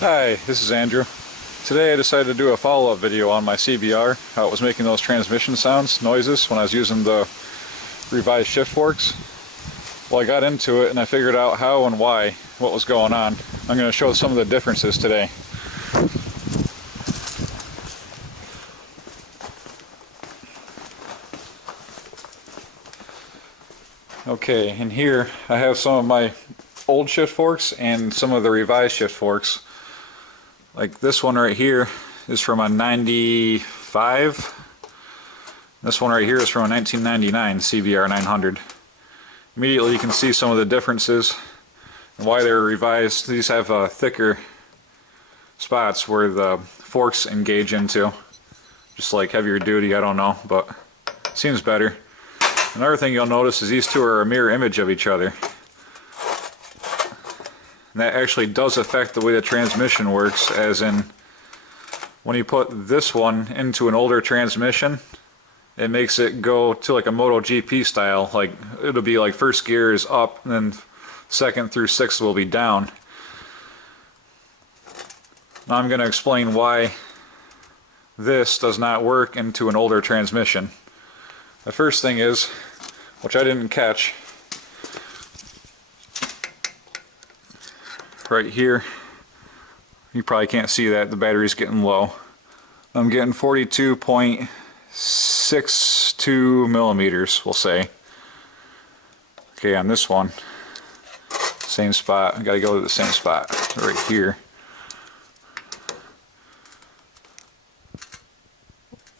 Hi, this is Andrew. Today I decided to do a follow-up video on my CBR, how it was making those transmission noises when I was using the revised shift forks. Well, I got into it and I figured out how and why, what was going on. I'm going to show some of the differences today. Okay, and here I have some of my old shift forks and some of the revised shift forks. Like this one right here is from a 95. This one right here is from a 1999 CBR 900. Immediately you can see some of the differences and why they're revised. These have thicker spots where the forks engage into. Just like heavier duty, I don't know, but it seems better. Another thing you'll notice is these two are a mirror image of each other. And that actually does affect the way the transmission works, as in when you put this one into an older transmission, it makes it go to like a MotoGP style. Like it'll be like first gear is up and then second through sixth will be down. Now I'm going to explain why this does not work into an older transmission. The first thing is, which I didn't catch, right here, you probably can't see that, the battery's getting low. I'm getting 42.62 millimeters, we'll say. Okay, on this one, same spot, I gotta go to the same spot, right here.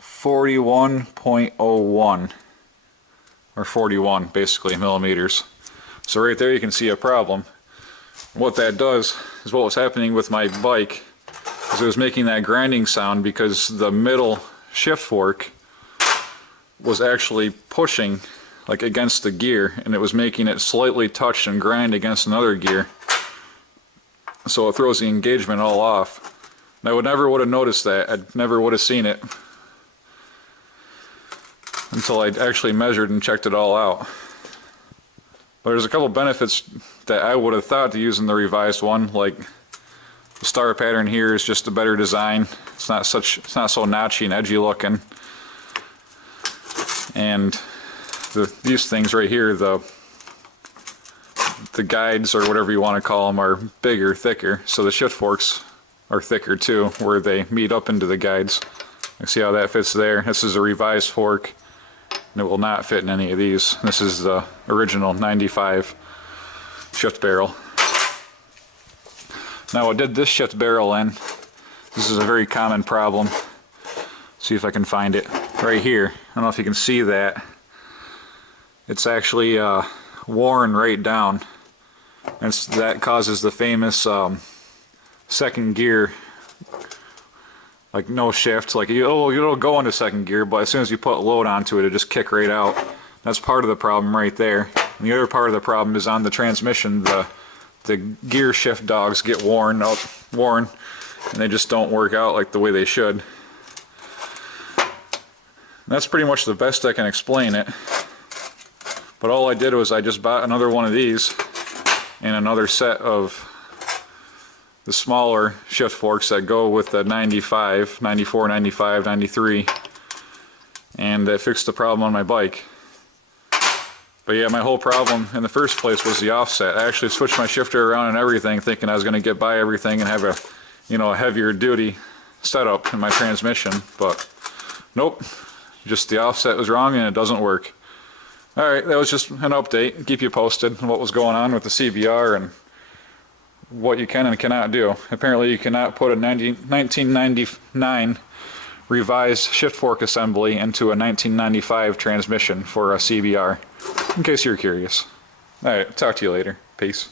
41.01, or 41 basically millimeters. So right there you can see a problem. What that does is what was happening with my bike is it was making that grinding sound because the middle shift fork was actually pushing like against the gear, and it was making it slightly touch and grind against another gear, so it throws the engagement all off. And I never would have noticed that. I never would have seen it until I actually measured and checked it all out. But there's a couple benefits that I would have thought to use in the revised one, like the star pattern here is just a better design. It's not so notchy and edgy looking. And these things right here, the guides or whatever you want to call them, are bigger, thicker. So the shift forks are thicker too, where they meet up into the guides. You see how that fits there? This is a revised fork, and it will not fit in any of these. This is the original 95 shift barrel. Now what did this shift barrel in, this is a very common problem. See if I can find it. Right here, I don't know if you can see that. It's actually worn right down. And that causes the famous second gear, like no shift. Like it'll go into second gear, but as soon as you put a load onto it, it'll just kick right out. That's part of the problem right there. And the other part of the problem is on the transmission. The gear shift dogs get worn, and they just don't work out like the way they should. And that's pretty much the best I can explain it. But all I did was I just bought another one of these and another set of the smaller shift forks that go with the 95, 94, 95, 93, and that fixed the problem on my bike. But yeah, my whole problem in the first place was the offset. I actually switched my shifter around and everything, thinking I was going to get by everything and have a heavier duty setup in my transmission, but nope, just the offset was wrong and it doesn't work. Alright, that was just an update, keep you posted on what was going on with the CBR and what you can and cannot do. Apparently you cannot put a 1999 revised shift fork assembly into a 1995 transmission for a CBR, in case you're curious. Alright, talk to you later. Peace.